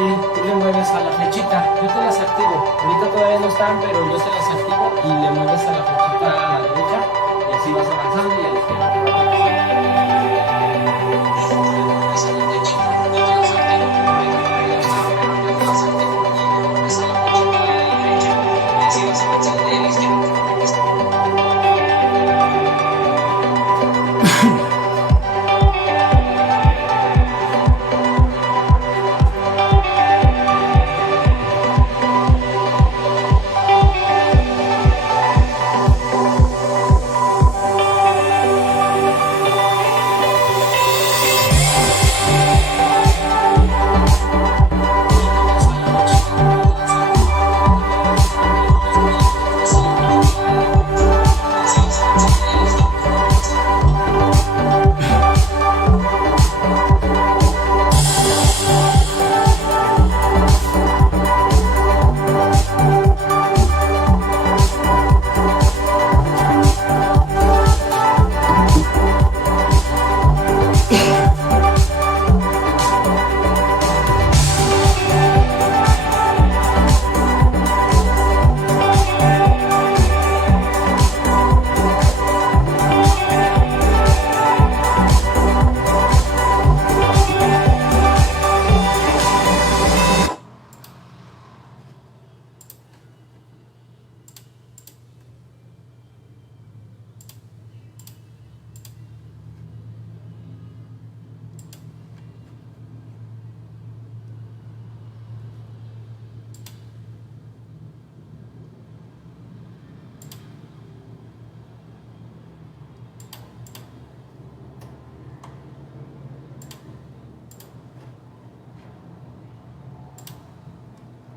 Sí, tú le mueves a la flechita, yo te las activo. Ahorita todavía no están, pero yo te las activo y le mueves a la flechita a la derecha y así vas avanzando y a la izquierda.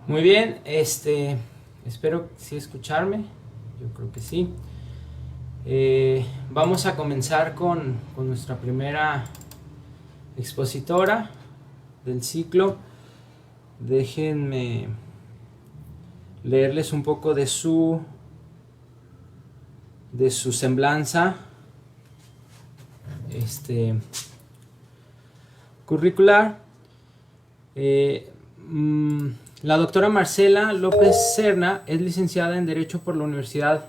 Muy bien, espero sí escucharme, yo creo que sí. Vamos a comenzar con nuestra primera expositora del ciclo. Déjenme leerles un poco de su semblanza curricular. La doctora Marcela López Serna es licenciada en Derecho por la Universidad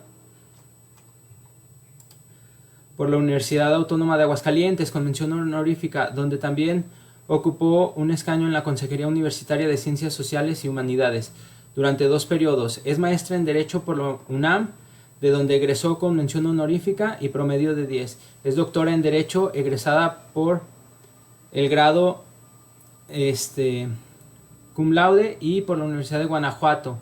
Autónoma de Aguascalientes, con mención honorífica, donde también ocupó un escaño en la Consejería Universitaria de Ciencias Sociales y Humanidades durante 2 periodos. Es maestra en Derecho por la UNAM, de donde egresó con mención honorífica y promedio de 10. Es doctora en Derecho, egresada por el grado cum laude y por la Universidad de Guanajuato,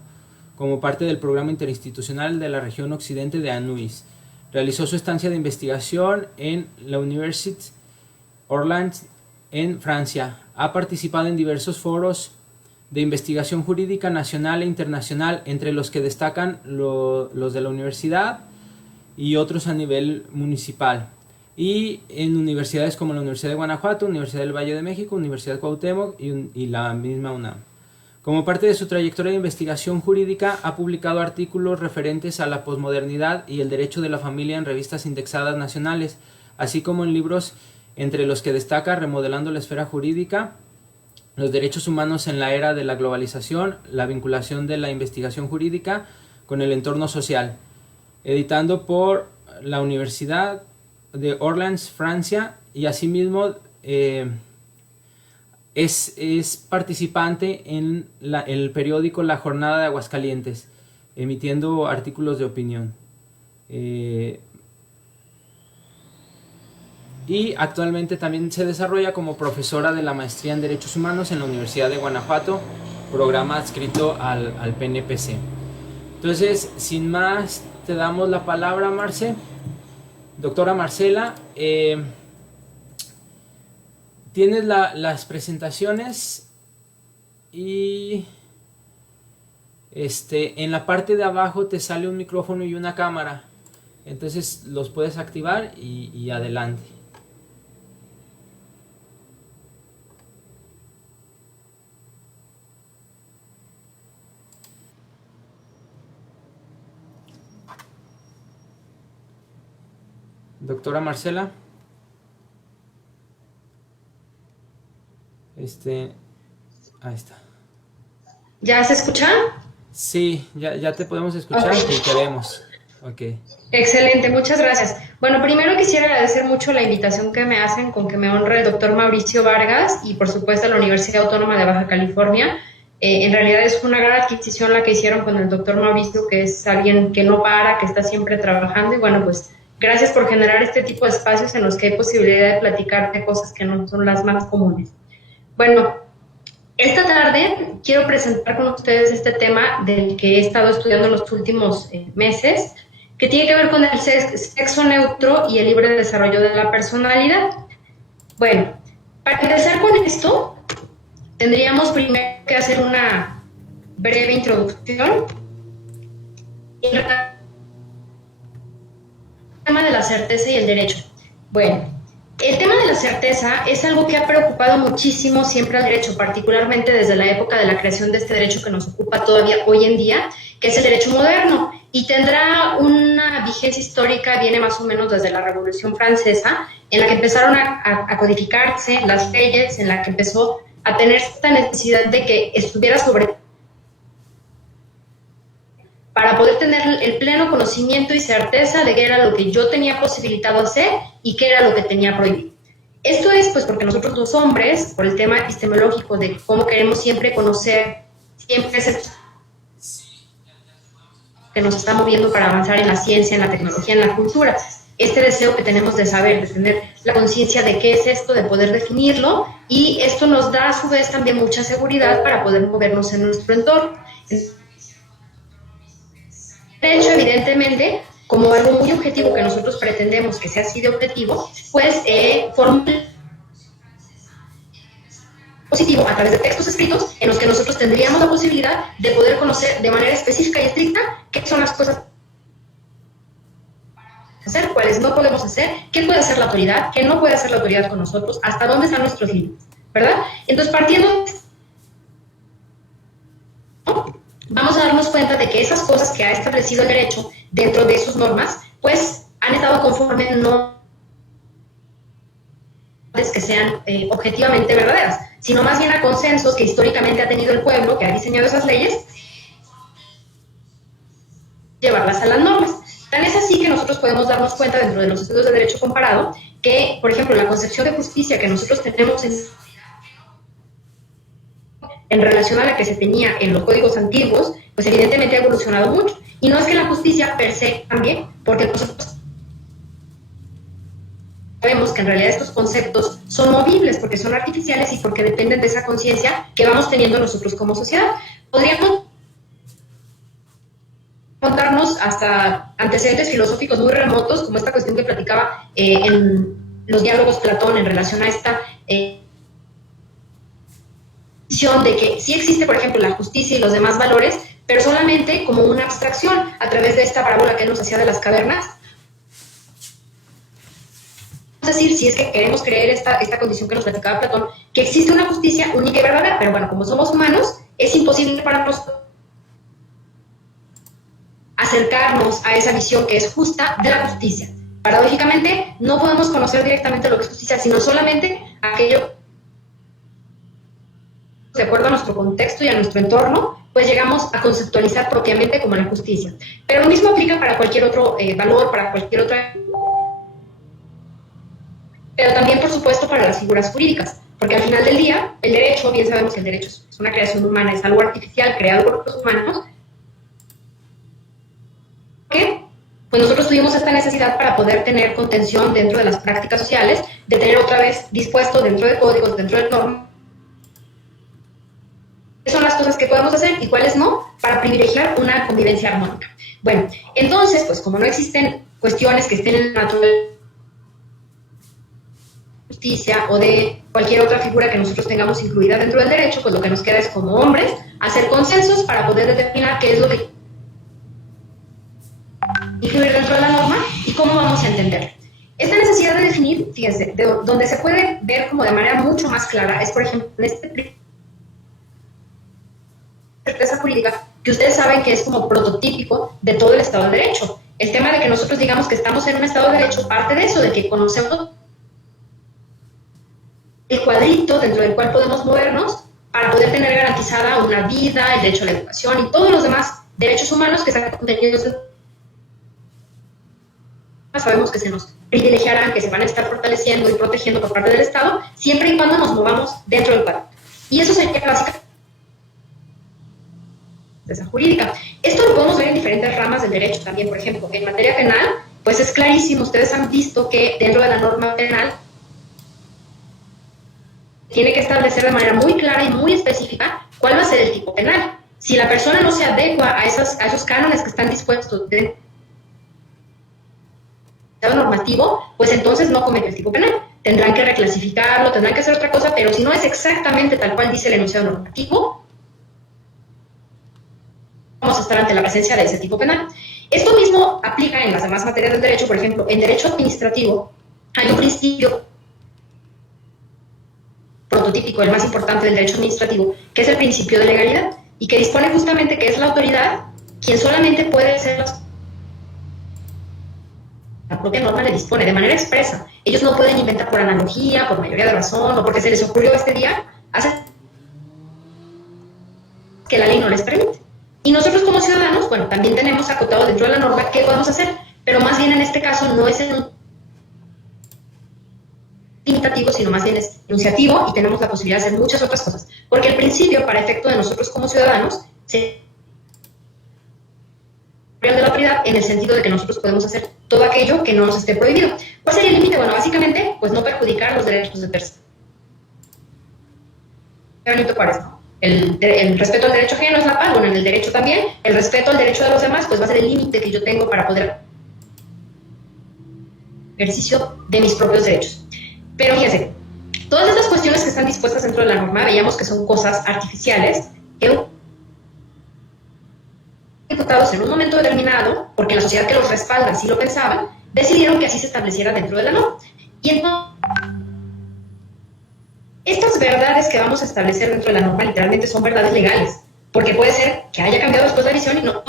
como parte del programa interinstitucional de la región occidente de Anuis. Realizó su estancia de investigación en la Université Orléans en Francia. Ha participado en diversos foros de investigación jurídica nacional e internacional, entre los que destacan los de la universidad y otros a nivel municipal, y en universidades como la Universidad de Guanajuato, Universidad del Valle de México, Universidad Cuauhtémoc y la misma UNAM. Como parte de su trayectoria de investigación jurídica, ha publicado artículos referentes a la posmodernidad y el derecho de la familia en revistas indexadas nacionales, así como en libros entre los que destaca Remodelando la esfera jurídica, Los derechos humanos en la era de la globalización, la vinculación de la investigación jurídica con el entorno social, editando por la Universidad de Orléans, Francia, y asimismo es participante en el periódico La Jornada de Aguascalientes, emitiendo artículos de opinión. Y actualmente también se desarrolla como profesora de la maestría en Derechos Humanos en la Universidad de Guanajuato, programa adscrito al PNPC. Entonces, sin más, te damos la palabra, Marce. Doctora Marcela, tienes las presentaciones y en la parte de abajo te sale un micrófono y una cámara. Entonces los puedes activar y adelante. Doctora Marcela. Ahí está. ¿Ya se escucha? Sí, ya te podemos escuchar y Ok, te vemos. Ok. excelente, muchas gracias. Bueno, primero quisiera agradecer mucho la invitación que me hacen con que me honre el doctor Mauricio Vargas y por supuesto la Universidad Autónoma de Baja California. En realidad es una gran adquisición la que hicieron con el doctor Mauricio, que es alguien que no para, que está siempre trabajando y bueno, pues gracias por generar este tipo de espacios en los que hay posibilidad de platicar de cosas que no son las más comunes. Bueno, esta tarde quiero presentar con ustedes este tema del que he estado estudiando en los últimos meses, que tiene que ver con el sexo neutro y el libre desarrollo de la personalidad. Bueno, para empezar con esto, tendríamos primero que hacer una breve introducción en el tema de la certeza y el derecho. Bueno, el tema de la certeza es algo que ha preocupado muchísimo siempre al derecho, particularmente desde la época de la creación de este derecho que nos ocupa todavía hoy en día, que es el derecho moderno, y tendrá una vigencia histórica, viene más o menos desde la Revolución Francesa, en la que empezaron a codificarse las leyes, en la que empezó a tener esta necesidad de que estuviera sobre para poder tener el pleno conocimiento y certeza de qué era lo que yo tenía posibilitado hacer y qué era lo que tenía prohibido. Esto es pues porque nosotros los hombres, por el tema epistemológico de cómo queremos siempre conocer, siempre es el que nos está moviendo para avanzar en la ciencia, en la tecnología, en la cultura. Este deseo que tenemos de saber, de tener la conciencia de qué es esto, de poder definirlo, y esto nos da a su vez también mucha seguridad para poder movernos en nuestro entorno. De hecho, evidentemente, como algo muy objetivo que nosotros pretendemos que sea así de objetivo, pues forma positivo a través de textos escritos en los que nosotros tendríamos la posibilidad de poder conocer de manera específica y estricta qué son las cosas que hacer, cuáles no podemos hacer, qué puede hacer la autoridad, qué no puede hacer la autoridad con nosotros, hasta dónde están nuestros límites, ¿verdad? Entonces, partiendo, ¿no? Vamos a darnos cuenta de que esas cosas que ha establecido el derecho dentro de sus normas, pues han estado conforme no que sean objetivamente verdaderas, sino más bien a consensos que históricamente ha tenido el pueblo que ha diseñado esas leyes, llevarlas a las normas. Tan es así que nosotros podemos darnos cuenta dentro de los estudios de derecho comparado que, por ejemplo, la concepción de justicia que nosotros tenemos en relación a la que se tenía en los códigos antiguos, pues evidentemente ha evolucionado mucho. Y no es que la justicia per se cambie, porque nosotros sabemos que en realidad estos conceptos son movibles porque son artificiales y porque dependen de esa conciencia que vamos teniendo nosotros como sociedad. Podríamos contarnos hasta antecedentes filosóficos muy remotos, como esta cuestión que platicaba en los diálogos Platón en relación a esta visión de que sí existe, por ejemplo, la justicia y los demás valores, pero solamente como una abstracción a través de esta parábola que él nos hacía de las cavernas. Es decir, si es que queremos creer esta condición que nos platicaba Platón, que existe una justicia única y verdadera, pero bueno, como somos humanos, es imposible para nosotros acercarnos a esa visión que es justa de la justicia. Paradójicamente, no podemos conocer directamente lo que es justicia, sino solamente aquello de acuerdo a nuestro contexto y a nuestro entorno, pues llegamos a conceptualizar propiamente como la justicia. Pero lo mismo aplica para cualquier otro valor, para cualquier otra, pero también, por supuesto, para las figuras jurídicas, porque al final del día, el derecho, bien sabemos que el derecho es una creación humana, es algo artificial creado por los humanos, que pues nosotros tuvimos esta necesidad para poder tener contención dentro de las prácticas sociales, de tener otra vez dispuesto dentro de códigos, dentro de normas, qué son las cosas que podemos hacer y cuáles no, para privilegiar una convivencia armónica. Bueno, entonces, pues como no existen cuestiones que estén en la naturaleza justicia o de cualquier otra figura que nosotros tengamos incluida dentro del derecho, pues lo que nos queda es como hombres hacer consensos para poder determinar qué es lo que incluir dentro de la norma y cómo vamos a entenderlo. Esta necesidad de definir, fíjense, donde se puede ver como de manera mucho más clara es, por ejemplo, en este certeza jurídica, que ustedes saben que es como prototípico de todo el Estado de Derecho. El tema de que nosotros digamos que estamos en un Estado de Derecho parte de eso, de que conocemos el cuadrito dentro del cual podemos movernos para poder tener garantizada una vida, el derecho a la educación y todos los demás derechos humanos que están contenidos en... Sabemos que se nos privilegiarán, que se van a estar fortaleciendo y protegiendo por parte del Estado, siempre y cuando nos movamos dentro del cuadro. Y eso sería básicamente esa jurídica. Esto lo podemos ver en diferentes ramas del derecho también. Por ejemplo, en materia penal, pues es clarísimo, ustedes han visto que dentro de la norma penal tiene que establecer de manera muy clara y muy específica cuál va a ser el tipo penal. Si la persona no se adecua a esos cánones que están dispuestos de normativo, pues entonces no comete el tipo penal. Tendrán que reclasificarlo, tendrán que hacer otra cosa, pero si no es exactamente tal cual dice el enunciado normativo, vamos a estar ante la presencia de ese tipo penal. Esto mismo aplica en las demás materias del derecho. Por ejemplo, en derecho administrativo hay un principio prototípico, el más importante del derecho administrativo, que es el principio de legalidad, y que dispone justamente que es la autoridad quien solamente puede hacer la propia norma le dispone de manera expresa. Ellos no pueden inventar por analogía, por mayoría de razón, o porque se les ocurrió este día, hace que la ley no les permite. Y nosotros como ciudadanos, bueno, también tenemos acotado dentro de la norma qué podemos hacer, pero más bien en este caso no es limitativo, sino más bien es enunciativo y tenemos la posibilidad de hacer muchas otras cosas. Porque el principio, para efecto de nosotros como ciudadanos, se de la autoridad en el sentido de que nosotros podemos hacer todo aquello que no nos esté prohibido. ¿Cuál sería el límite? Bueno, básicamente, pues no perjudicar los derechos de terceros. Benito Juárez, ¿no? El respeto al derecho ajeno es la paz, bueno, en el derecho también, el respeto al derecho de los demás, pues va a ser el límite que yo tengo para poder ejercicio de mis propios derechos. Pero fíjense, todas estas cuestiones que están dispuestas dentro de la norma, veíamos que son cosas artificiales, que diputados en un momento determinado, porque la sociedad que los respalda así lo pensaban, decidieron que así se estableciera dentro de la norma. Y entonces, estas verdades que vamos a establecer dentro de la norma literalmente son verdades legales, porque puede ser que haya cambiado después la visión y no.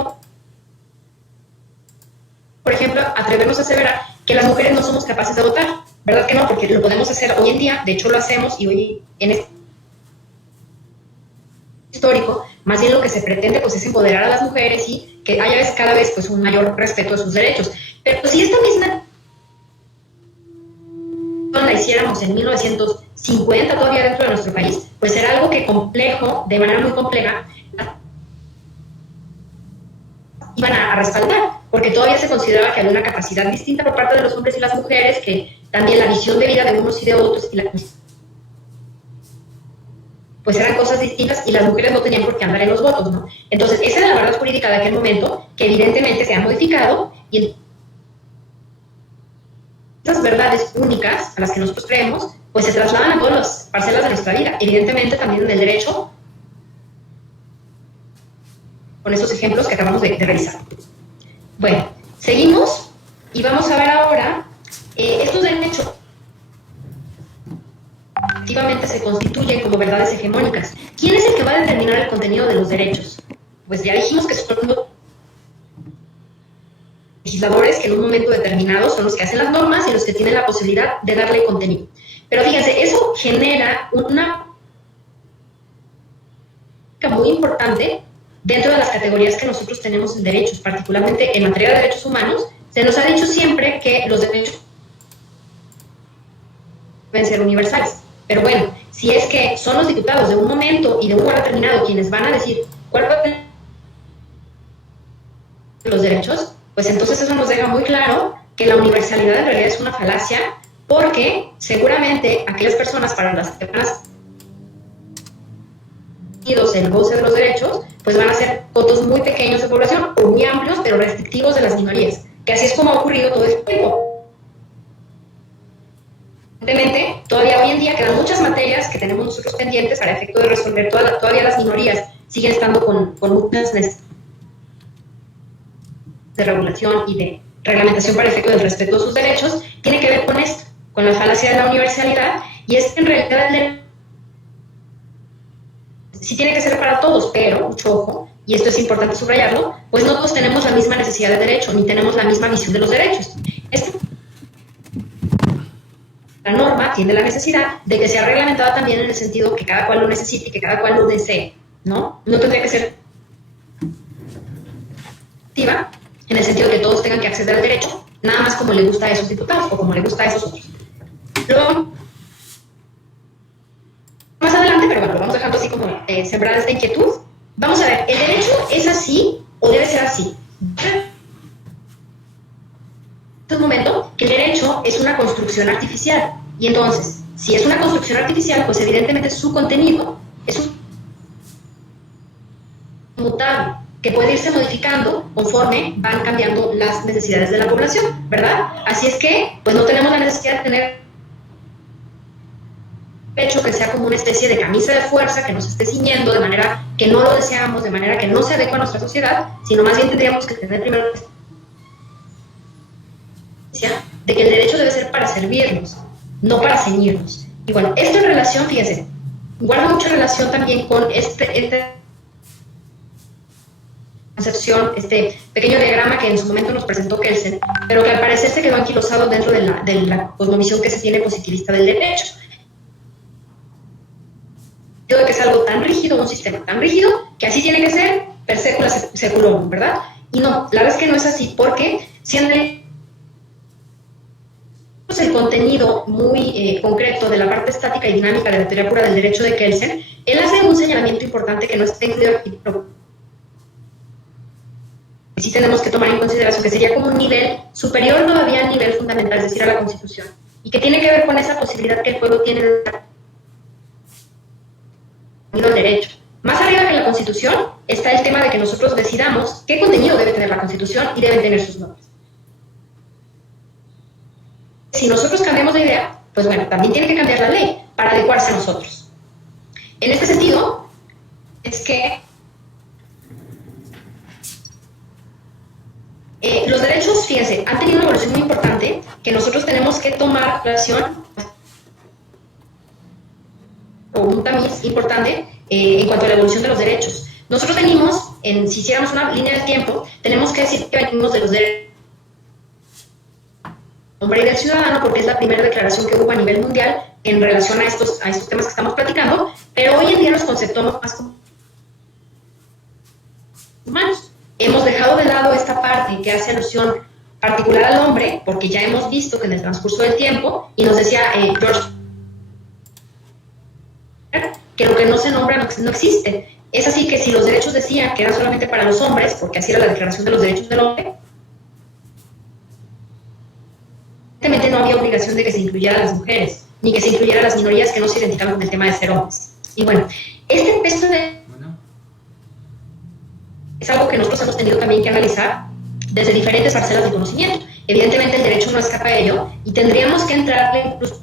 Por ejemplo, atrevernos a aseverar que las mujeres no somos capaces de votar, ¿verdad que no? Porque lo podemos hacer hoy en día, de hecho lo hacemos, y hoy en este histórico, más bien lo que se pretende pues es empoderar a las mujeres y que haya cada vez pues un mayor respeto de sus derechos. Pero si esta misma la hiciéramos en 1950 todavía dentro de nuestro país, pues era algo que complejo, de manera muy compleja, iban a respaldar, porque todavía se consideraba que había una capacidad distinta por parte de los hombres y las mujeres, que también la visión de vida de unos y de otros, y pues eran cosas distintas y las mujeres no tenían por qué andar en los votos, ¿no? Entonces, esa era la verdad jurídica de aquel momento, que evidentemente se ha modificado, y estas verdades únicas a las que nosotros creemos, pues se trasladan a todas las parcelas de nuestra vida, evidentemente también en el derecho, con esos ejemplos que acabamos de revisar. Bueno, seguimos y vamos a ver ahora estos derechos efectivamente se constituyen como verdades hegemónicas. ¿Quién es el que va a determinar el contenido de los derechos? Pues ya dijimos que son los legisladores que en un momento determinado son los que hacen las normas y los que tienen la posibilidad de darle contenido. Pero fíjense, eso genera una muy importante dentro de las categorías que nosotros tenemos en derechos, particularmente en materia de derechos humanos. Se nos ha dicho siempre que los derechos deben ser universales. Pero bueno, si es que son los diputados de un momento y de un lugar determinado quienes van a decir cuál va a ser los derechos, pues entonces eso nos deja muy claro que la universalidad en realidad es una falacia, porque seguramente aquellas personas para las que van a el goce de los derechos, pues van a ser votos muy pequeños de población o muy amplios, pero restrictivos de las minorías, que así es como ha ocurrido todo este tiempo. Evidentemente, todavía hoy en día quedan muchas materias que tenemos nosotros pendientes para efecto de resolver. Todavía las minorías siguen estando con muchas necesidades de regulación y de reglamentación para efecto del respeto de sus derechos. Tiene que ver con esto, con la falacia de la universalidad, y es que en realidad el derecho sí tiene que ser para todos, pero, mucho ojo, y esto es importante subrayarlo, pues no todos tenemos la misma necesidad de derecho, ni tenemos la misma visión de los derechos. la norma tiene la necesidad de que sea reglamentada también en el sentido que cada cual lo necesite y que cada cual lo desee, ¿no? No tendría que ser activa en el sentido de que todos tengan que acceder al derecho, nada más como le gusta a esos diputados o como le gusta a esos otros. Luego, más adelante, pero bueno, lo vamos dejando así como sembrada esta inquietud. Vamos a ver, ¿el derecho es así o debe ser así? En un momento que el derecho es una construcción artificial y entonces, si es una construcción artificial, pues evidentemente su contenido es un mutable que puede irse modificando conforme van cambiando las necesidades de la población, ¿verdad? Así es que, pues no tenemos la necesidad de tener hecho que sea como una especie de camisa de fuerza que nos esté ciñendo de manera que no lo deseamos, de manera que no se adecua a nuestra sociedad, sino más bien tendríamos que tener primero de que el derecho debe ser para servirnos, no para ceñirnos. Y bueno, esto en relación, fíjense, guarda mucha relación también con esta concepción, este pequeño diagrama que en su momento nos presentó Kelsen, pero que al parecer se quedó anquilosado dentro de la cosmovisión que se tiene positivista del derecho. De que es algo tan rígido, un sistema tan rígido, que así tiene que ser per secula seculorum, ¿verdad? Y no, la verdad es que no es así, porque siendo el contenido muy concreto de la parte estática y dinámica de la teoría pura del derecho de Kelsen, él hace un señalamiento importante que no está incluido aquí, pero sí tenemos que tomar en consideración que sería como un nivel superior todavía al nivel fundamental, es decir, a la Constitución, y que tiene que ver con esa posibilidad que el juego tiene de el derecho. Más arriba que la Constitución está el tema de que nosotros decidamos qué contenido debe tener la Constitución y deben tener sus normas. Si nosotros cambiamos de idea, pues bueno, también tiene que cambiar la ley para adecuarse a nosotros. En este sentido, es que los derechos, fíjense, han tenido una evolución muy importante que nosotros tenemos que tomar relación o un tamiz importante en cuanto a la evolución de los derechos. Nosotros venimos, si hiciéramos una línea del tiempo, tenemos que decir que venimos de los derechos del hombre y del ciudadano, porque es la primera declaración que hubo a nivel mundial en relación a estos temas que estamos platicando, pero hoy en día nos conceptamos más como humanos. Hemos dejado de lado esta parte que hace alusión particular al hombre, porque ya hemos visto que en el transcurso del tiempo, y nos decía George, que lo que no se nombra no existe. Es así que si los derechos decían que eran solamente para los hombres, porque así era la Declaración de los Derechos del Hombre, evidentemente no había obligación de que se incluyeran a las mujeres, ni que se incluyeran a las minorías que no se identificaban con el tema de ser hombres. Y bueno, este peso es algo que nosotros hemos tenido también que analizar desde diferentes parcelas de conocimiento. Evidentemente el derecho no escapa a ello, y tendríamos que entrarle incluso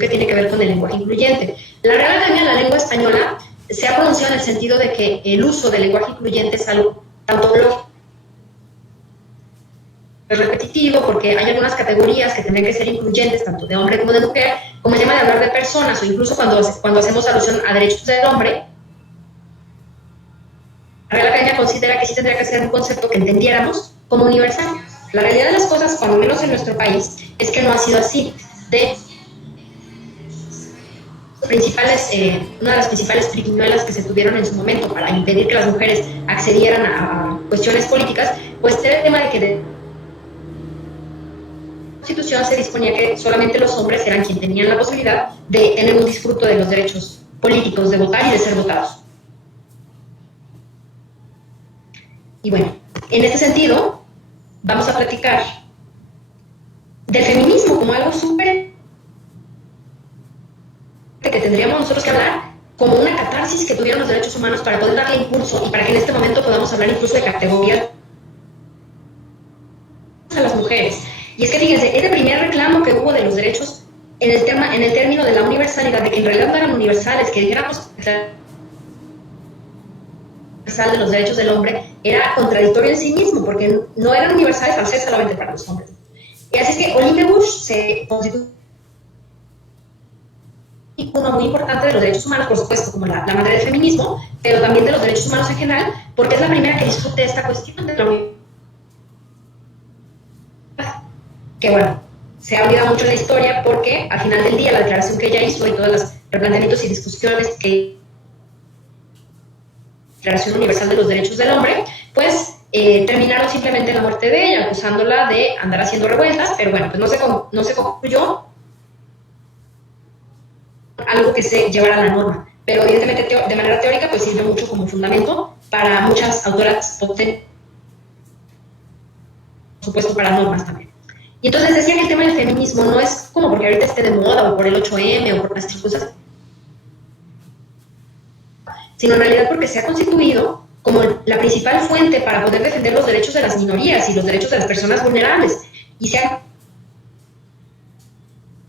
que tiene que ver con el lenguaje incluyente. La Real Academia de la Lengua Española se ha pronunciado en el sentido de que el uso del lenguaje incluyente es algo tanto repetitivo, porque hay algunas categorías que tendrían que ser incluyentes, tanto de hombre como de mujer, como el tema de hablar de personas, o incluso cuando hacemos alusión a derechos del hombre, la Real Academia considera que sí tendría que ser un concepto que entendiéramos como universal. La realidad de las cosas, cuando menos en nuestro país, es que no ha sido así. Una de las principales triquiñuelas que se tuvieron en su momento para impedir que las mujeres accedieran a cuestiones políticas, pues era el tema de que de la Constitución se disponía que solamente los hombres eran quienes tenían la posibilidad de tener un disfruto de los derechos políticos, de votar y de ser votados. Y bueno, en este sentido, vamos a platicar del feminismo como algo súper que tendríamos nosotros que hablar como una catarsis que tuvieron los derechos humanos para poder darle impulso y para que en este momento podamos hablar incluso de categorías a las mujeres. Y es que fíjense, es el primer reclamo que hubo de los derechos en el término de la universalidad, de que en realidad no eran universales, que dijéramos universal de los derechos del hombre era contradictorio en sí mismo, porque no eran universales al ser solamente para los hombres. Y así es que Olympia Bush se constituye uno muy importante de los derechos humanos, por supuesto, como la madre del feminismo, pero también de los derechos humanos en general, porque es la primera que discute esta cuestión de la universalidad. Que bueno, se ha olvidado mucho de la historia porque al final del día la declaración que ella hizo y todos los replanteamientos y discusiones que Declaración Universal de los Derechos del Hombre, pues terminaron simplemente en la muerte de ella, acusándola de andar haciendo revueltas, pero bueno, pues no se concluyó algo que se llevara a la norma. Pero evidentemente de manera teórica pues sirve mucho como fundamento para muchas autoras potentes, por supuesto para normas también. Y entonces decía que el tema del feminismo no es como porque ahorita esté de moda o por el 8M o por las cosas, sino en realidad porque se ha constituido como la principal fuente para poder defender los derechos de las minorías y los derechos de las personas vulnerables. Y se han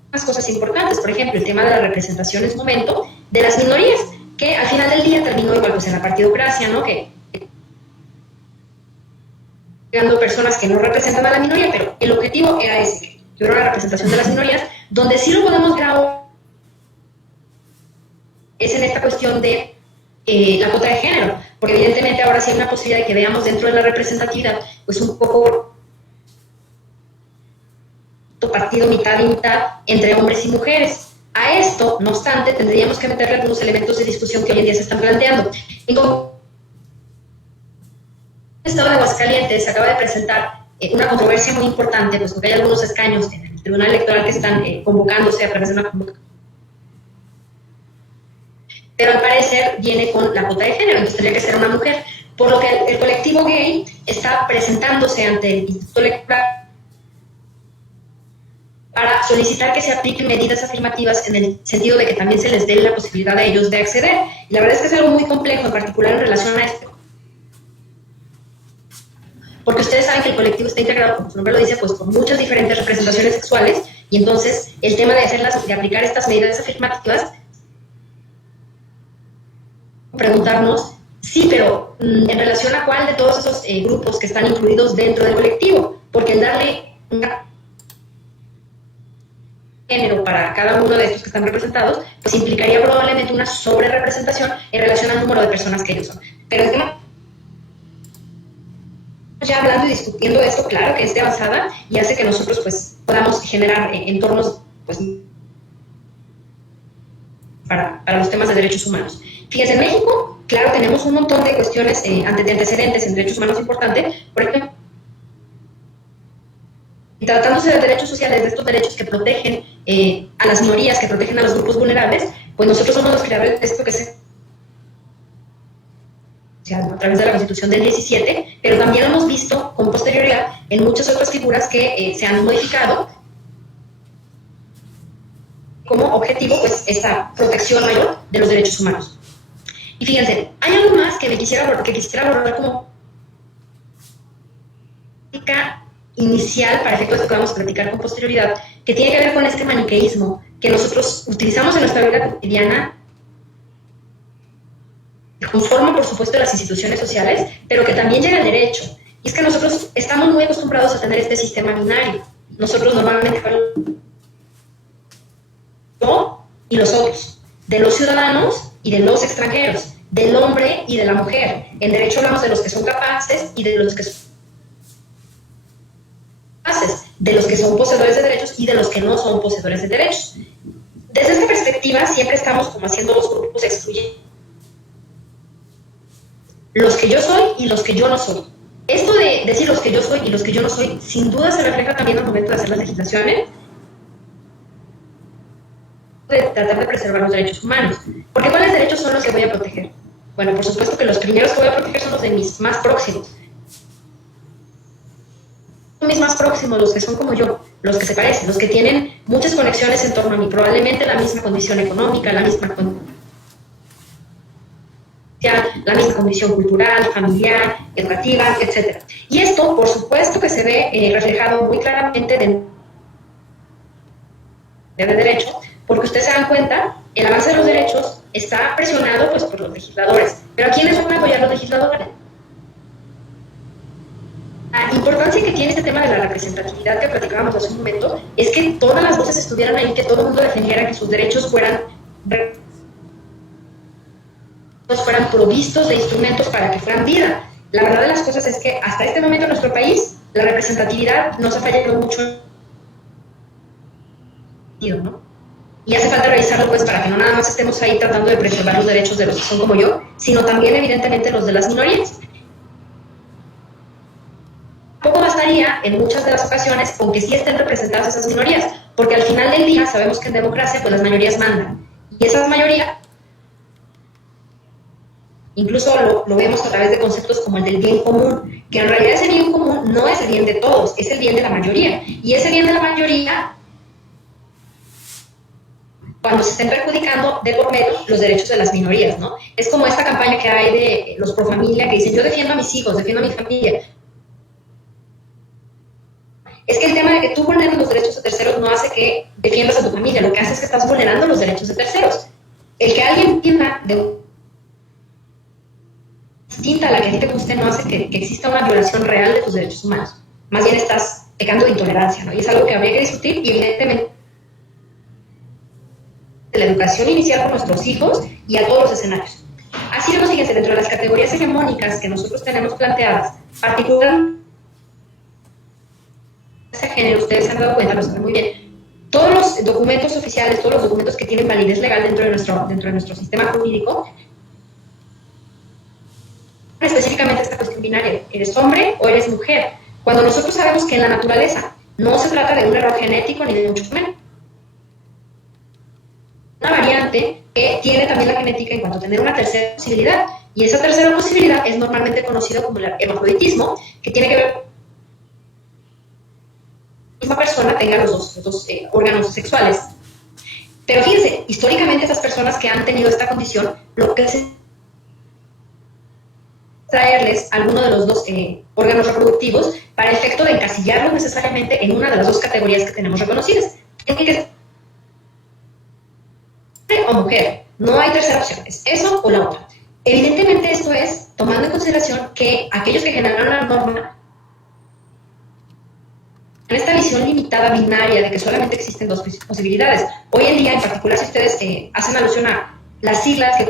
unas cosas importantes, por ejemplo, el tema de la representación en su momento de las minorías, que al final del día terminó igual pues en la partidocracia, ¿no? Que llegando personas que no representan a la minoría, pero el objetivo era ese, que hubiera una representación de las minorías, donde sí lo podemos ver ahora es en esta cuestión de la cuota de género, porque evidentemente ahora sí hay una posibilidad de que veamos dentro de la representatividad pues un poco partido mitad y mitad entre hombres y mujeres. A esto, no obstante, tendríamos que meterle algunos elementos de discusión que hoy en día se están planteando. En el estado de Aguascalientes se acaba de presentar una controversia muy importante, pues porque hay algunos escaños en el Tribunal Electoral que están convocándose a través de una convocatoria, pero al parecer viene con la cuota de género, entonces tendría que ser una mujer, por lo que el colectivo gay está presentándose ante el Instituto Electoral para solicitar que se apliquen medidas afirmativas en el sentido de que también se les dé la posibilidad a ellos de acceder. Y la verdad es que es algo muy complejo, en particular en relación a esto, porque ustedes saben que el colectivo está integrado, como su nombre lo dice, pues con muchas diferentes representaciones sexuales, y entonces el tema de aplicar estas medidas afirmativas, preguntarnos, sí, pero en relación a cuál de todos esos grupos que están incluidos dentro del colectivo, porque el darle una género para cada uno de estos que están representados, pues implicaría probablemente una sobrerepresentación en relación al número de personas que ellos son. Pero el tema, ya hablando y discutiendo esto, claro que esté avanzada y hace que nosotros pues podamos generar entornos pues para los temas de derechos humanos. Fíjense, en México, claro, tenemos un montón de cuestiones de antecedentes en derechos humanos importantes, por ejemplo, tratándose de derechos sociales, de estos derechos que protegen a las minorías, que protegen a los grupos vulnerables, pues nosotros somos los creadores de esto que se a través de la Constitución del 17, pero también lo hemos visto con posterioridad en muchas otras figuras que se han modificado como objetivo pues esta protección mayor de los derechos humanos. Y fíjense, hay algo más que quisiera abordar como inicial para efectos de que vamos a platicar con posterioridad, que tiene que ver con este maniqueísmo que nosotros utilizamos en nuestra vida cotidiana, que conforma por supuesto las instituciones sociales, pero que también llega al derecho. Y es que nosotros estamos muy acostumbrados a tener este sistema binario. Nosotros normalmente yo y los otros, de los ciudadanos y de los extranjeros, del hombre y de la mujer. En derecho hablamos de los que son capaces y de los que son capaces, de los que son poseedores de derechos y de los que no son poseedores de derechos. Desde esta perspectiva siempre estamos como haciendo los grupos excluyentes. Los que yo soy y los que yo no soy. Esto de decir los que yo soy y los que yo no soy, sin duda se refleja también al momento de hacer las legislaciones, de tratar de preservar los derechos humanos. Porque ¿cuáles derechos son los que voy a proteger? Bueno, por supuesto que los primeros que voy a proteger son los de mis más próximos. Mis más próximos, los que son como yo, los que se parecen, los que tienen muchas conexiones en torno a mí, probablemente la misma condición económica, la misma condición cultural, familiar, educativa, etc. Y esto, por supuesto, que se ve reflejado muy claramente dentro del derecho, porque ustedes se dan cuenta, el avance de los derechos está presionado pues, por los legisladores. Pero ¿a quiénes van a apoyar los legisladores? La importancia que tiene este tema de la representatividad que platicábamos hace un momento es que todas las voces estuvieran ahí, que todo el mundo defendiera que sus derechos fueran provistos de instrumentos para que fueran vida. La verdad de las cosas es que hasta este momento en nuestro país la representatividad nos ha fallado mucho ¿no? Y hace falta revisarlo pues para que no nada más estemos ahí tratando de preservar los derechos de los que son como yo, sino también evidentemente los de las minorías. Poco bastaría en muchas de las ocasiones con que sí estén representadas esas minorías, porque al final del día sabemos que en democracia pues las mayorías mandan, y esas mayorías incluso lo vemos a través de conceptos como el del bien común, que en realidad ese bien común no es el bien de todos, es el bien de la mayoría, y ese bien de la mayoría cuando se estén perjudicando de por medio los derechos de las minorías, ¿no? Es como esta campaña que hay de los pro familia que dicen, yo defiendo a mis hijos, defiendo a mi familia. Es que el tema de que tú vulneres los derechos de terceros no hace que defiendas a tu familia, lo que hace es que estás vulnerando los derechos de terceros. El que alguien entienda de distinta a la que a ti te guste no hace que exista una violación real de tus derechos humanos. Más bien estás pecando de intolerancia, ¿no? Y es algo que habría que discutir y evidentemente de la educación inicial con nuestros hijos y a todos los escenarios. Así vemos, fíjense, dentro de las categorías hegemónicas que nosotros tenemos planteadas, particularmente ese género, ustedes se han dado cuenta, lo saben muy bien, todos los documentos oficiales, todos los documentos que tienen validez legal dentro de nuestro sistema jurídico, específicamente esta cuestión binaria, ¿eres hombre o eres mujer? Cuando nosotros sabemos que en la naturaleza no se trata de un error genético ni de mucho menos, una variante que tiene también la genética en cuanto a tener una tercera posibilidad, y esa tercera posibilidad es normalmente conocido como el hermafroditismo, que tiene que ver con que la misma persona tenga los dos órganos sexuales. Pero fíjense, históricamente estas personas que han tenido esta condición, lo que hacen traerles alguno de los dos órganos reproductivos para el efecto de encasillarlos necesariamente en una de las dos categorías que tenemos reconocidas. Tiene que ser hombre o mujer, no hay tercera opción, es eso o la otra. Evidentemente esto es tomando en consideración que aquellos que generaron la norma en esta visión limitada binaria de que solamente existen dos posibilidades. Hoy en día, en particular, si ustedes hacen alusión a las siglas que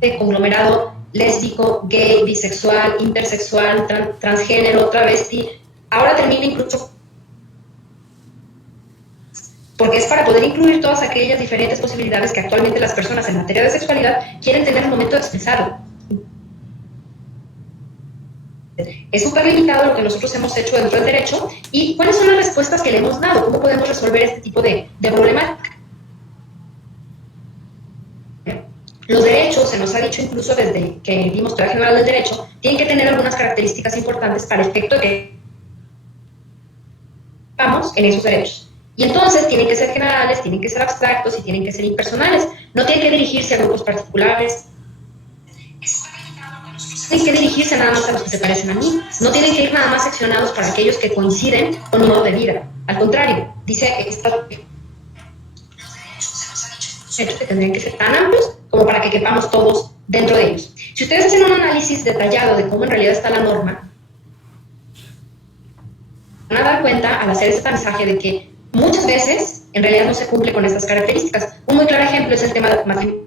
de conglomerado lésbico, gay, bisexual, intersexual, transgénero, travesti, ahora termina incluso porque es para poder incluir todas aquellas diferentes posibilidades que actualmente las personas en materia de sexualidad quieren tener un momento de expresarlo. Es súper limitado lo que nosotros hemos hecho dentro del derecho y cuáles son las respuestas que le hemos dado, cómo podemos resolver este tipo de problemática. Los derechos, se nos ha dicho incluso desde que vimos Teoría General del Derecho, tienen que tener algunas características importantes para el efecto de que vamos en esos derechos. Y entonces tienen que ser generales, tienen que ser abstractos y tienen que ser impersonales. No tienen que dirigirse a grupos particulares. Tienen que dirigirse nada más a los que se parecen a mí. No tienen que ir nada más seccionados para aquellos que coinciden con mi modo de vida. Al contrario, dice esta hechos que tendrían que ser tan amplios como para que quepamos todos dentro de ellos. Si ustedes hacen un análisis detallado de cómo en realidad está la norma, van a dar cuenta al hacer este mensaje de que muchas veces en realidad no se cumple con estas características. Un muy claro ejemplo es el tema del matrimonio.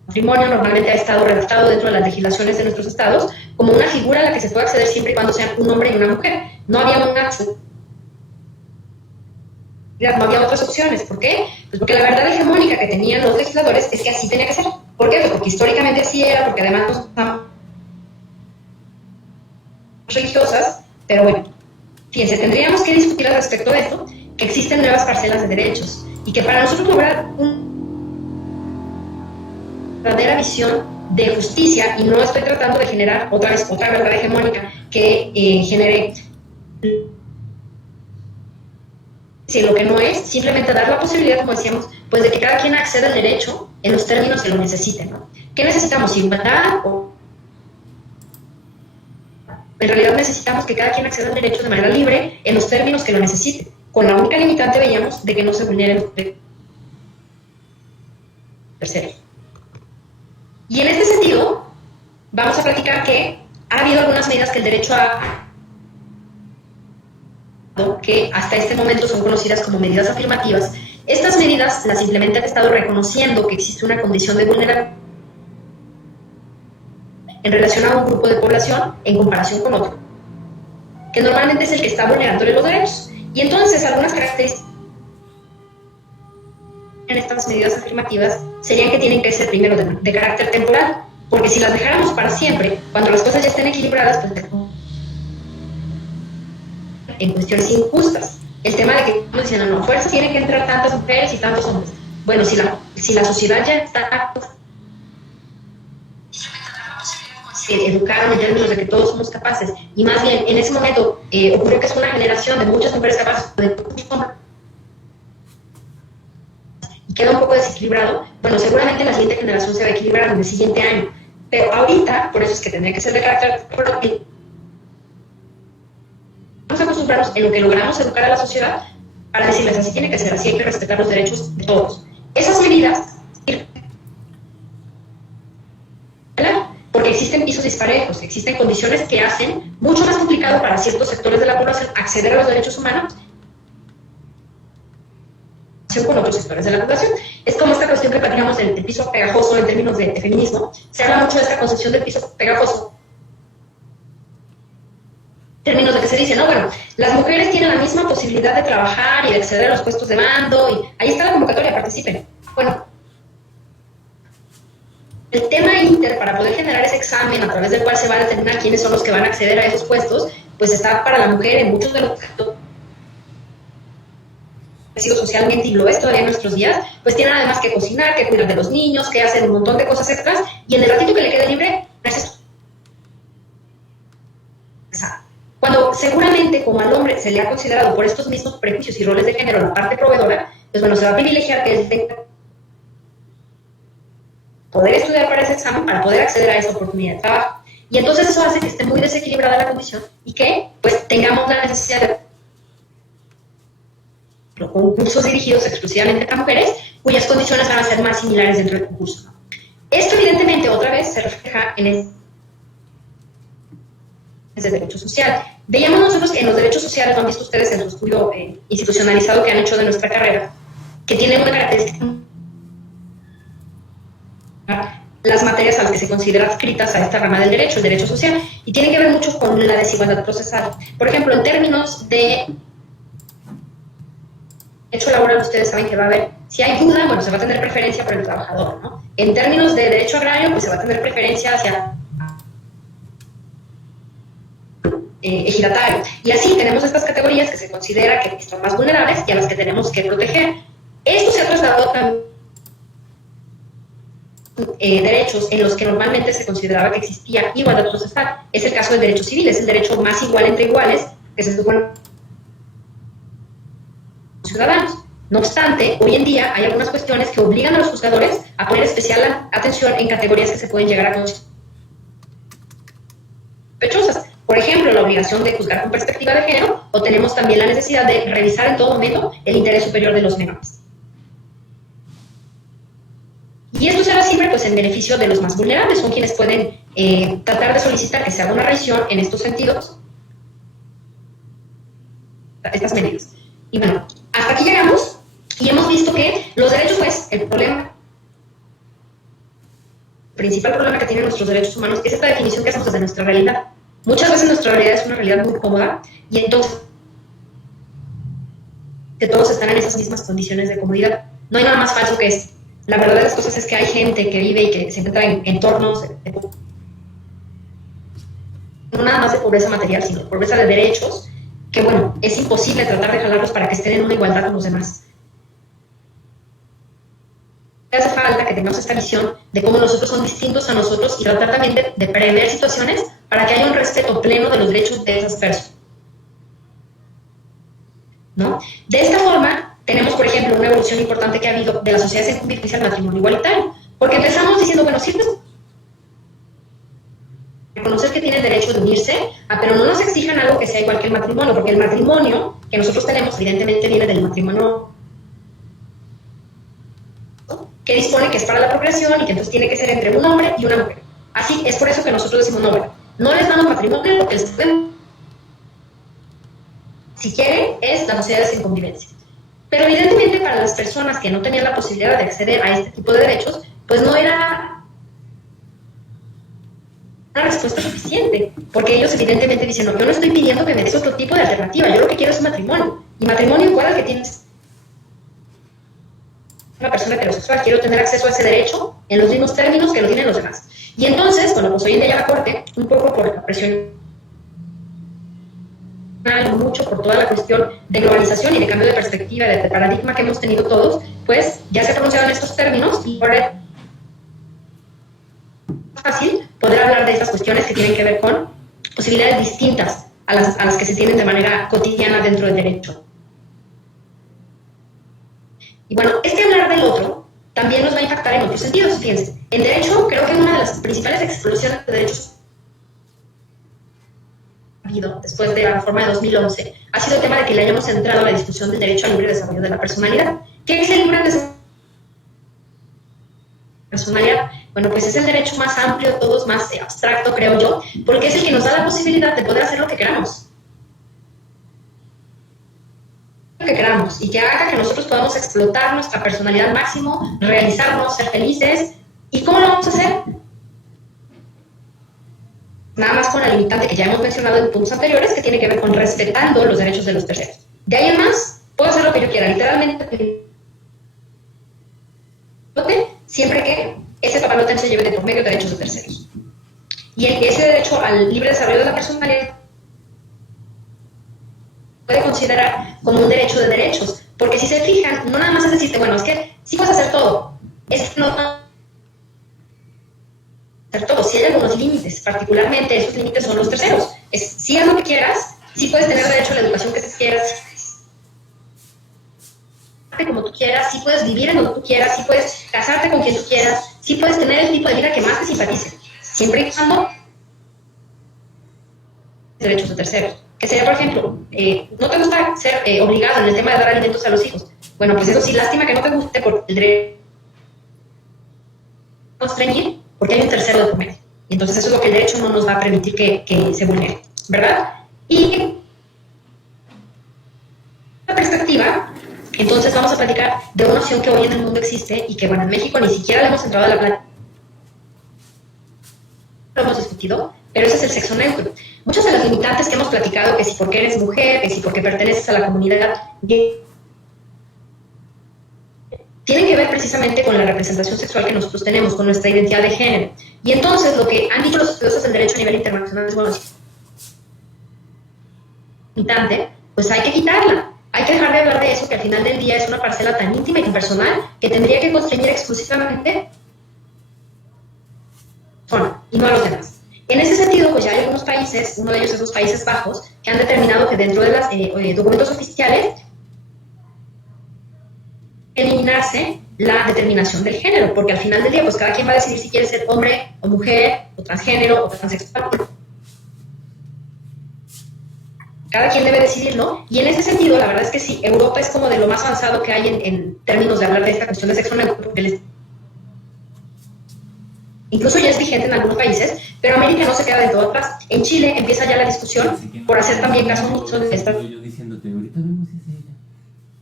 El matrimonio normalmente ha estado redactado dentro de las legislaciones de nuestros estados como una figura a la que se puede acceder siempre y cuando sean un hombre y una mujer. No había otras opciones. ¿Por qué? Pues porque la verdad hegemónica que tenían los legisladores es que así tenía que ser. ¿Por qué? Pues porque históricamente así era, porque además no son religiosas, pero bueno, fíjense, tendríamos que discutir al respecto de esto, que existen nuevas parcelas de derechos y que para nosotros lograr una verdadera visión de justicia, y no estoy tratando de generar otra verdad hegemónica que genere si lo que no es, simplemente dar la posibilidad, como decíamos, pues de que cada quien acceda al derecho en los términos que lo necesiten, ¿no? ¿Qué necesitamos? ¿Igualdad? ¿O en realidad necesitamos que cada quien acceda al derecho de manera libre en los términos que lo necesite? Con la única limitante, veíamos, de que no se vulneren los derechos terceros. Y en este sentido, vamos a platicar que ha habido algunas medidas que el derecho que hasta este momento son conocidas como medidas afirmativas. Estas medidas las implementa el Estado reconociendo que existe una condición de vulnerabilidad en relación a un grupo de población en comparación con otro. que normalmente es el que está vulnerándole los derechos. Y entonces algunas características en estas medidas afirmativas serían que tienen que ser primero de carácter temporal, porque si las dejáramos para siempre, cuando las cosas ya estén equilibradas, pues en cuestiones injustas. El tema de que dicen, no, fuerzas tienen que entrar tantas mujeres y tantos hombres. Bueno, si la sociedad ya está educaron en términos de que todos somos capaces, y más bien en ese momento ocurrió que es una generación de muchas mujeres capaces, de muchos hombres, y queda un poco desequilibrado, bueno, seguramente la siguiente generación se va a equilibrar en el siguiente año, pero ahorita, por eso es que tendría que ser de carácter propio, vamos a acostumbrarnos en lo que logramos educar a la sociedad para decirles así tiene que ser, así hay que respetar los derechos de todos. Esas medidas, porque existen pisos disparejos, existen condiciones que hacen mucho más complicado para ciertos sectores de la población acceder a los derechos humanos con otros sectores de la población. Es como esta cuestión que platicamos del piso pegajoso en términos de feminismo. Se habla mucho de esta concepción del piso pegajoso en términos de que se dice, no, bueno, las mujeres tienen la misma posibilidad de trabajar y de acceder a los puestos de mando, y ahí está la convocatoria, participen. Bueno, el tema inter para poder generar ese examen a través del cual se va a determinar quiénes son los que van a acceder a esos puestos, pues está para la mujer en muchos de los casos socialmente, y lo es todavía en nuestros días, pues tienen además que cocinar, que cuidar de los niños, que hacer un montón de cosas extras, y en el ratito que le quede libre, gracias. Cuando seguramente como al hombre se le ha considerado por estos mismos prejuicios y roles de género la parte proveedora, pues bueno, se va a privilegiar que él tenga poder estudiar para ese examen, para poder acceder a esa oportunidad de trabajo. Y entonces eso hace que esté muy desequilibrada la condición y que pues tengamos la necesidad de concursos dirigidos exclusivamente a mujeres, cuyas condiciones van a ser más similares dentro del concurso. Esto evidentemente otra vez se refleja en el derecho social. Veíamos nosotros que en los derechos sociales, lo han visto ustedes en su estudio institucionalizado que han hecho de nuestra carrera, que tiene una característica: las materias a las que se consideran adscritas a esta rama del derecho, el derecho social, y tiene que ver mucho con la desigualdad procesal. Por ejemplo, en términos de derecho laboral, ustedes saben que va a haber, si hay duda, bueno, se va a tener preferencia por el trabajador, ¿no? En términos de derecho agrario, pues se va a tener preferencia hacia ejidatario. Y así tenemos estas categorías que se considera que son más vulnerables y a las que tenemos que proteger. Esto se ha trasladado también derechos en los que normalmente se consideraba que existía igualdad procesal. Es el caso del derecho civil, es el derecho más igual entre iguales que se supone ciudadanos. No obstante, hoy en día hay algunas cuestiones que obligan a los juzgadores a poner especial atención en categorías que se pueden llegar a sospechosas. Por ejemplo, la obligación de juzgar con perspectiva de género, o tenemos también la necesidad de revisar en todo momento el interés superior de los menores. Y esto será siempre pues, en beneficio de los más vulnerables, son quienes pueden tratar de solicitar que se haga una revisión en estos sentidos, estas medidas. Y bueno, hasta aquí llegamos y hemos visto que los derechos, pues, el principal problema que tienen nuestros derechos humanos es esta definición que hacemos desde nuestra realidad. Muchas veces nuestra realidad es una realidad muy cómoda y entonces que todos están en esas mismas condiciones de comodidad. No hay nada más falso que esto. La verdad de las cosas es que hay gente que vive y que se encuentra en entornos no nada más de pobreza material, sino de pobreza de derechos, que bueno, es imposible tratar de jalarlos para que estén en una igualdad con los demás. Hace falta que tengamos esta visión de cómo nosotros son distintos a nosotros y tratar también de prever situaciones para que haya un respeto pleno de los derechos de esas personas, ¿no? De esta forma, tenemos, por ejemplo, una evolución importante que ha habido de las sociedades en convertirse al matrimonio igualitario, porque empezamos diciendo, bueno, sí, reconocer que tienen derecho de unirse, pero no nos exijan algo que sea igual que el matrimonio, porque el matrimonio que nosotros tenemos, evidentemente, viene del matrimonio que dispone que es para la procreación y que entonces tiene que ser entre un hombre y una mujer. Así es por eso que nosotros decimos, no, bueno, no les damos matrimonio porque les podemos, si quieren, es las sociedades en convivencia. Pero evidentemente para las personas que no tenían la posibilidad de acceder a este tipo de derechos, pues no era una respuesta suficiente, porque ellos evidentemente dicen, no, yo no estoy pidiendo que me des otro tipo de alternativa, yo lo que quiero es un matrimonio, y matrimonio igual al que tienes una persona heterosexual, quiero tener acceso a ese derecho en los mismos términos que lo tienen los demás. Y entonces, bueno, pues hoy en día ya la Corte, un poco por la presión, mucho por toda la cuestión de globalización y de cambio de perspectiva, de paradigma que hemos tenido todos, pues ya se pronunciaron estos términos y ahora es fácil poder hablar de estas cuestiones que tienen que ver con posibilidades distintas a las que se tienen de manera cotidiana dentro del derecho. Y bueno, hablar del otro también nos va a impactar en otros sentidos. Fíjense, en derecho creo que una de las principales explosiones de derechos habido después de la reforma de 2011 ha sido el tema de que le hayamos entrado a la discusión del derecho al libre desarrollo de la personalidad. ¿Qué es el libre desarrollo de la personalidad? Bueno, pues es el derecho más amplio de todos, más abstracto, creo yo, porque es el que nos da la posibilidad de poder hacer lo que queramos. Lo que queramos, y que haga que nosotros podamos explotar nuestra personalidad al máximo, realizarnos, ser felices. ¿Y cómo lo vamos a hacer? Nada más con la limitante que ya hemos mencionado en puntos anteriores, que tiene que ver con respetando los derechos de los terceros. De ahí en más, puedo hacer lo que yo quiera, literalmente, siempre que ese papalote se lleve de por medio derechos de terceros. Y ese derecho al libre desarrollo de la personalidad puede considerar como un derecho de derechos, porque si se fijan, no nada más es decirte, bueno, es que sí puedes hacer todo, es que no hacer todo, si hay algunos límites, particularmente esos límites son los terceros, si haz lo que quieras, sí puedes tener derecho a la educación que quieras, como tú quieras, sí puedes vivir en donde tú quieras, sí puedes casarte con quien tú quieras, sí puedes tener el tipo de vida que más te simpatice, siempre y cuando derechos de terceros. Que sería, por ejemplo, no te gusta ser obligado en el tema de dar alimentos a los hijos. Bueno, pues eso sí, lástima que no te guste por el derecho a constreñir, porque hay un tercero de por medio. Y entonces eso es lo que el derecho no nos va a permitir que se vulnere, ¿verdad? Y la perspectiva, entonces vamos a platicar de una opción que hoy en el mundo existe y que, bueno, en México ni siquiera le hemos entrado a la plática. Lo hemos discutido, pero ese es el sexo neutro. Muchos de los limitantes que hemos platicado, que si porque eres mujer, que si porque perteneces a la comunidad, tienen que ver precisamente con la representación sexual que nosotros tenemos, con nuestra identidad de género. Y entonces lo que han dicho los estudiosos del derecho a nivel internacional es, bueno, limitante, pues hay que quitarla. Hay que dejar de hablar de eso, que al final del día es una parcela tan íntima y tan personal que tendría que constreñir exclusivamente y no a los demás. En ese sentido, pues ya hay algunos países, uno de ellos es los Países Bajos, que han determinado que dentro de los documentos oficiales eliminarse la determinación del género, porque al final del día, pues cada quien va a decidir si quiere ser hombre o mujer, o transgénero, o transexual. Cada quien debe decidirlo, y en ese sentido, la verdad es que sí, Europa es como de lo más avanzado que hay en términos de hablar de esta cuestión de sexo neutro, porque incluso ya es vigente en algunos países, pero América no se queda de todo atrás. En Chile empieza ya la discusión por hacer también caso mucho de estas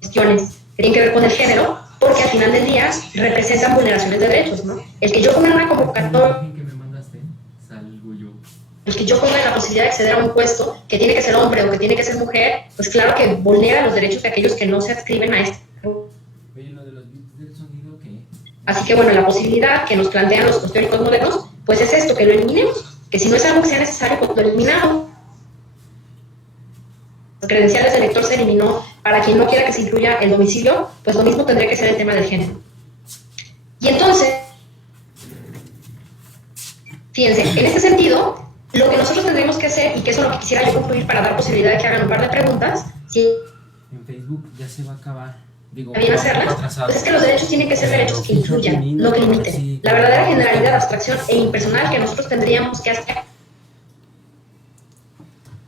cuestiones que tienen que ver con el género, porque al final del día representan vulneraciones de derechos, ¿no? El que yo ponga una convocatoria, el que yo ponga la posibilidad de acceder a un puesto que tiene que ser hombre o que tiene que ser mujer, pues claro que vulnera los derechos de aquellos que no se adscriben a esto. Así que bueno, la posibilidad que nos plantean los teóricos modernos, pues es esto, que lo eliminemos, que si no es algo que sea necesario, pues lo eliminamos. Las credenciales del lector se eliminó. Para quien no quiera que se incluya el domicilio, pues lo mismo tendría que ser el tema del género. Y entonces, fíjense, en este sentido, lo que nosotros tendremos que hacer, y que eso es lo que quisiera yo concluir para dar posibilidad de que hagan un par de preguntas, ¿sí? En Facebook ya se va a acabar. Digo, bien hacerlas, pues es que los derechos tienen que ser derechos que incluyan, no que limiten. La verdadera generalidad, abstracción e impersonal que nosotros tendríamos que hacer,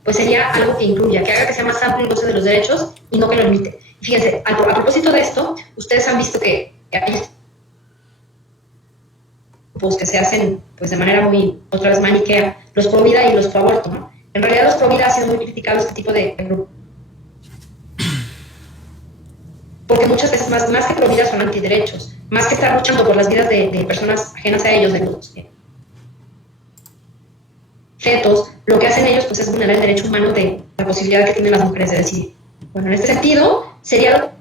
pues sería algo que incluya, que haga que sea más amplio el goce de los derechos y no que lo limite. Fíjense, a propósito de esto, ustedes han visto que hay grupos que se hacen pues de manera muy, otra vez maniquea, los pro vida y los pro aborto, ¿no? En realidad los pro vida han sido muy criticados este tipo de grupos, porque muchas veces más que pro vida son antiderechos, más que estar luchando por las vidas de personas ajenas a ellos, de los objetos, lo que hacen ellos pues es vulnerar el derecho humano de la posibilidad que tienen las mujeres de decidir. Bueno, en este sentido, sería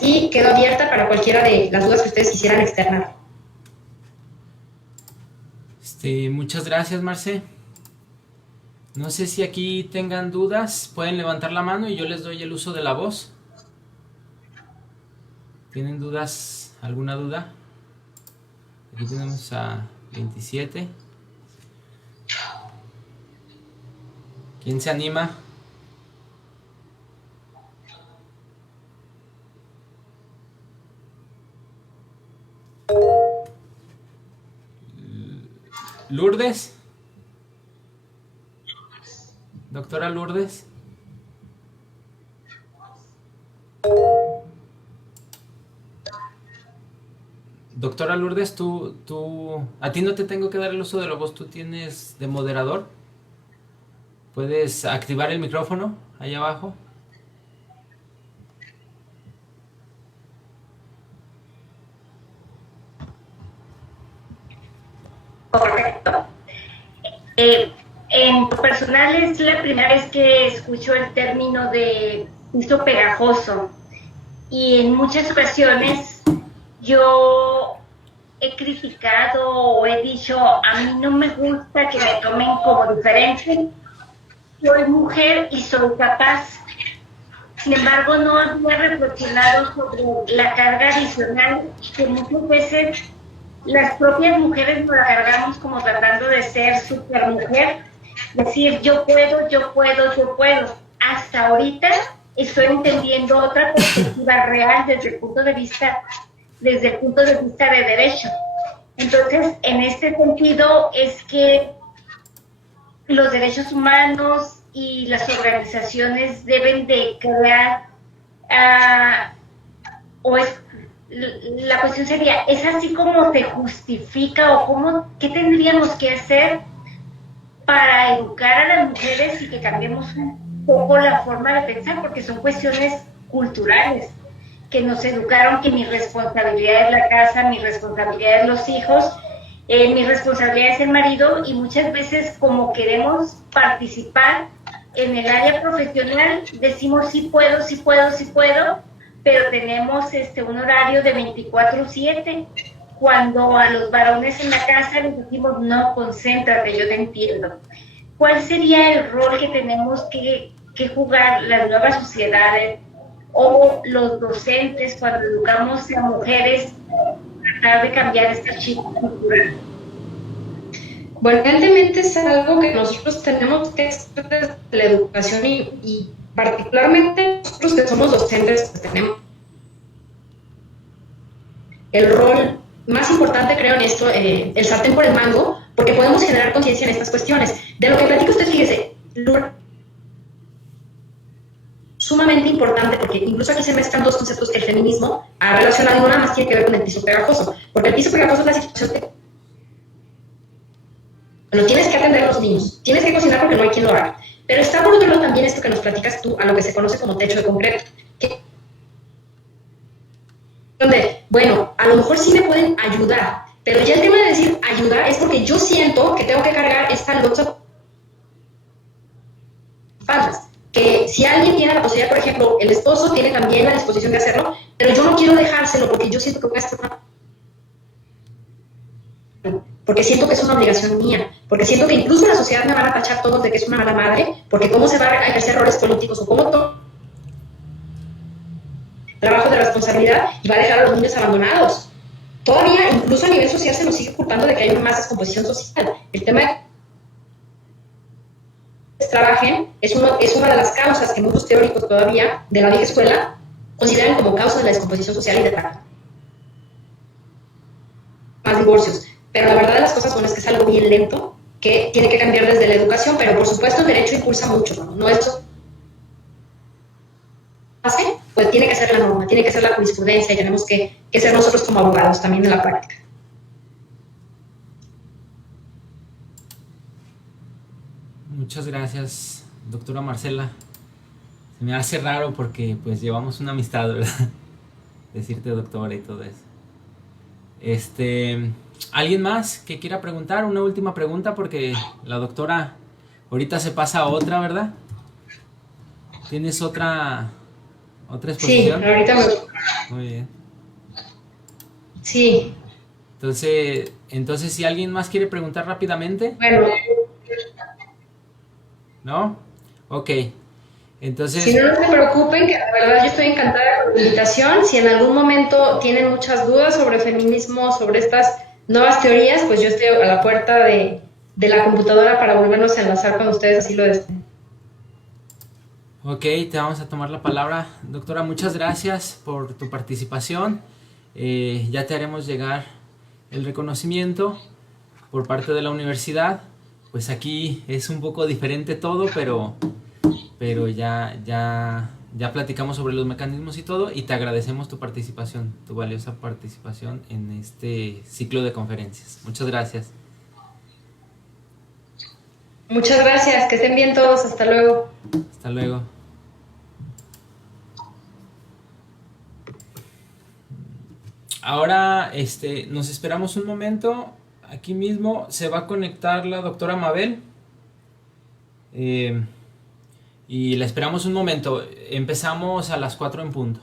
y quedo abierta para cualquiera de las dudas que ustedes quisieran externar. Muchas gracias, Marce. No sé si aquí tengan dudas, pueden levantar la mano y yo les doy el uso de la voz. ¿Tienen dudas? ¿Alguna duda? Aquí tenemos a 27. ¿Quién se anima? Lourdes. Doctora Lourdes. Doctora Lourdes, a ti no te tengo que dar el uso de la voz, tú tienes de moderador. ¿Puedes activar el micrófono ahí abajo? Correcto. En lo personal es la primera vez que escucho el término de piso pegajoso y en muchas ocasiones yo he criticado o he dicho, a mí no me gusta que me tomen como diferente, soy mujer y soy capaz. Sin embargo, no había reflexionado sobre la carga adicional que muchas veces las propias mujeres nos la cargamos como tratando de ser supermujer, decir yo puedo, yo puedo, yo puedo. Hasta ahorita estoy entendiendo otra perspectiva real desde el punto de vista de derecho. Entonces, en este sentido es que los derechos humanos y las organizaciones deben de crear, la cuestión sería, ¿es así como se justifica o qué tendríamos que hacer para educar a las mujeres y que cambiemos un poco la forma de pensar? Porque son cuestiones culturales, que nos educaron que mi responsabilidad es la casa, mi responsabilidad es los hijos, mi responsabilidad es el marido, y muchas veces como queremos participar en el área profesional, decimos sí puedo, sí puedo, sí puedo, pero tenemos un horario de 24/7, cuando a los varones en la casa les decimos no, concéntrate, yo te entiendo. ¿Cuál sería el rol que tenemos que jugar las nuevas sociedades o los docentes cuando educamos a mujeres tratar de cambiar esta chip cultural? Bueno, evidentemente es algo que nosotros tenemos que hacer desde la educación y particularmente nosotros que somos docentes, pues tenemos el rol más importante, creo, en esto, el sartén por el mango, porque podemos generar conciencia en estas cuestiones. De lo que platica usted, fíjese, sumamente importante, porque incluso aquí se mezclan dos conceptos que el feminismo ha relacionado y no nada más tiene que ver con el piso pegajoso, porque el piso pegajoso es la situación que bueno, tienes que atender a los niños, tienes que cocinar porque no hay quien lo haga, pero está por otro lado también esto que nos platicas tú, a lo que se conoce como techo de concreto, que donde, bueno, a lo mejor sí me pueden ayudar, pero ya el tema de decir ayudar es porque yo siento que tengo que cargar esta losa espaldas, que si alguien tiene la posibilidad, por ejemplo, el esposo tiene también la disposición de hacerlo, pero yo no quiero dejárselo porque yo siento que voy a estar, porque siento que es una obligación mía, porque siento que incluso en la sociedad me van a tachar todos de que es una mala madre, porque cómo se va a ejercer roles políticos o cómo todo trabajo de responsabilidad y va a dejar a los niños abandonados. Todavía, incluso a nivel social, se nos sigue culpando de que hay más descomposición social. El tema de que trabajen es una de las causas que muchos teóricos todavía de la vieja escuela consideran como causa de la descomposición social y de más divorcios. Pero la verdad de las cosas es que es algo bien lento, que tiene que cambiar desde la educación, pero por supuesto el derecho impulsa mucho, no es pues tiene que ser la norma, tiene que ser la jurisprudencia, y tenemos que ser nosotros como abogados también en la práctica. Muchas gracias, doctora Marcela. Se me hace raro porque pues llevamos una amistad, ¿verdad? Decirte doctora y todo eso. ¿Alguien más que quiera preguntar? Una última pregunta porque la doctora ahorita se pasa a otra, ¿verdad? ¿Tienes otra Sí, exposición? ahorita me... Muy bien. Sí, Entonces, si alguien más quiere preguntar rápidamente, bueno, ¿no? Ok. si Entonces, no, no se preocupen, que la verdad yo estoy encantada con la invitación. Si en algún momento tienen muchas dudas sobre feminismo, sobre estas nuevas teorías, pues yo estoy a la puerta de la computadora para volvernos a enlazar con ustedes, así lo deseen. ok, te vamos a tomar la palabra. Doctora, muchas gracias por tu participación. Ya te haremos llegar el reconocimiento por parte de la universidad. Pues aquí es un poco diferente todo, pero ya platicamos sobre los mecanismos y todo, y te agradecemos tu participación, tu valiosa participación en este ciclo de conferencias. Muchas gracias. Muchas gracias, que estén bien todos, hasta luego. Hasta luego. Ahora, nos esperamos un momento. Aquí mismo se va a conectar la doctora Mabel. Y la esperamos un momento. Empezamos a las 4 en punto.